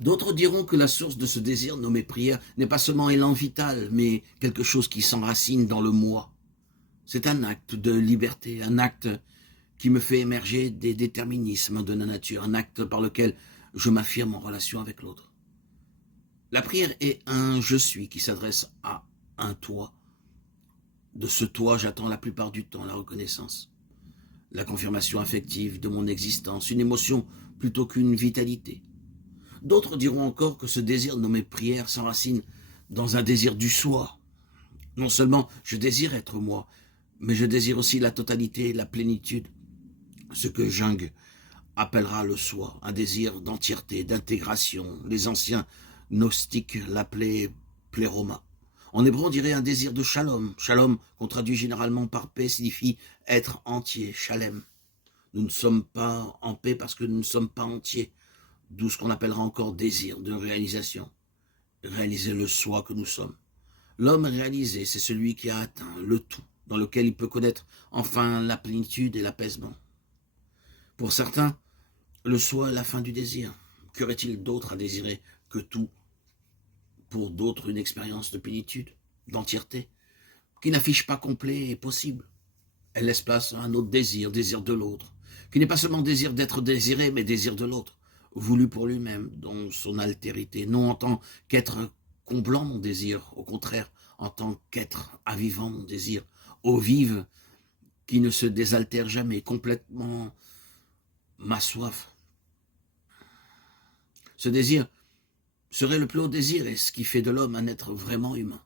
D'autres diront que la source de ce désir nommé prière n'est pas seulement élan vital, mais quelque chose qui s'enracine dans le moi. C'est un acte de liberté, un acte qui me fait émerger des déterminismes de la nature, un acte par lequel je m'affirme en relation avec l'autre. La prière est un « je suis » qui s'adresse à un « toi ». De ce « toi », j'attends la plupart du temps la reconnaissance, la confirmation affective de mon existence, une émotion plutôt qu'une vitalité. D'autres diront encore que ce désir nommé prière s'enracine dans un désir du soi. Non seulement je désire être moi, mais je désire aussi la totalité, la plénitude, ce que Jung appellera le soi, un désir d'entièreté, d'intégration. Les anciens gnostiques l'appelaient pléroma. En hébreu, on dirait un désir de shalom. Shalom, qu'on traduit généralement par paix, signifie être entier, shalem. Nous ne sommes pas en paix parce que nous ne sommes pas entiers, d'où ce qu'on appellera encore désir de réalisation. Réaliser le soi que nous sommes. L'homme réalisé, c'est celui qui a atteint le tout, dans lequel il peut connaître enfin la plénitude et l'apaisement. Pour certains, le soi est la fin du désir. Qu'aurait-il d'autre à désirer que tout? Pour d'autres, une expérience de plénitude, d'entièreté, qui n'affiche pas complet et possible. Elle laisse place à un autre désir, désir de l'autre, qui n'est pas seulement désir d'être désiré, mais désir de l'autre, voulu pour lui-même, dans son altérité, non en tant qu'être comblant mon désir, au contraire, en tant qu'être avivant mon désir, eau vive, qui ne se désaltère jamais, complètement ma soif. Ce désir serait le plus haut désir et ce qui fait de l'homme un être vraiment humain.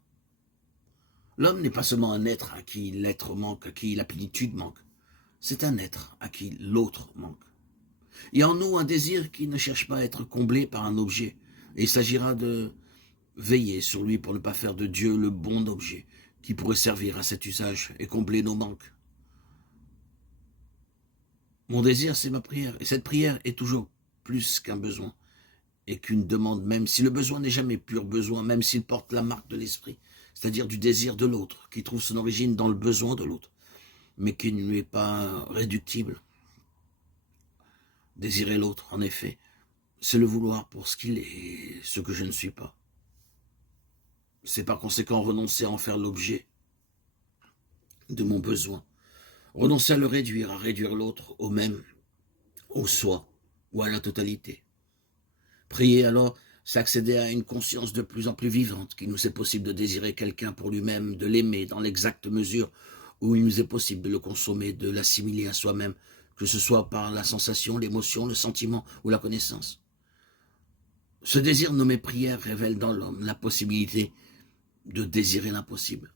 L'homme n'est pas seulement un être à qui l'être manque, à qui la plénitude manque. C'est un être à qui l'autre manque. Il y a en nous un désir qui ne cherche pas à être comblé par un objet. Et il s'agira de veiller sur lui pour ne pas faire de Dieu le bon objet qui pourrait servir à cet usage et combler nos manques. Mon désir, c'est ma prière. Et cette prière est toujours plus qu'un besoin et qu'une demande, même si le besoin n'est jamais pur besoin, même s'il porte la marque de l'esprit, c'est-à-dire du désir de l'autre, qui trouve son origine dans le besoin de l'autre, mais qui ne lui est pas réductible. Désirer l'autre, en effet, c'est le vouloir pour ce qu'il est, ce que je ne suis pas. C'est par conséquent renoncer à en faire l'objet de mon besoin, renoncer à le réduire, à réduire l'autre au même, au soi ou à la totalité. Prier alors, c'est accéder à une conscience de plus en plus vivante, qu'il nous est possible de désirer quelqu'un pour lui-même, de l'aimer dans l'exacte mesure où il nous est possible de le consommer, de l'assimiler à soi-même, que ce soit par la sensation, l'émotion, le sentiment ou la connaissance. Ce désir nommé prière révèle dans l'homme la possibilité de désirer l'impossible.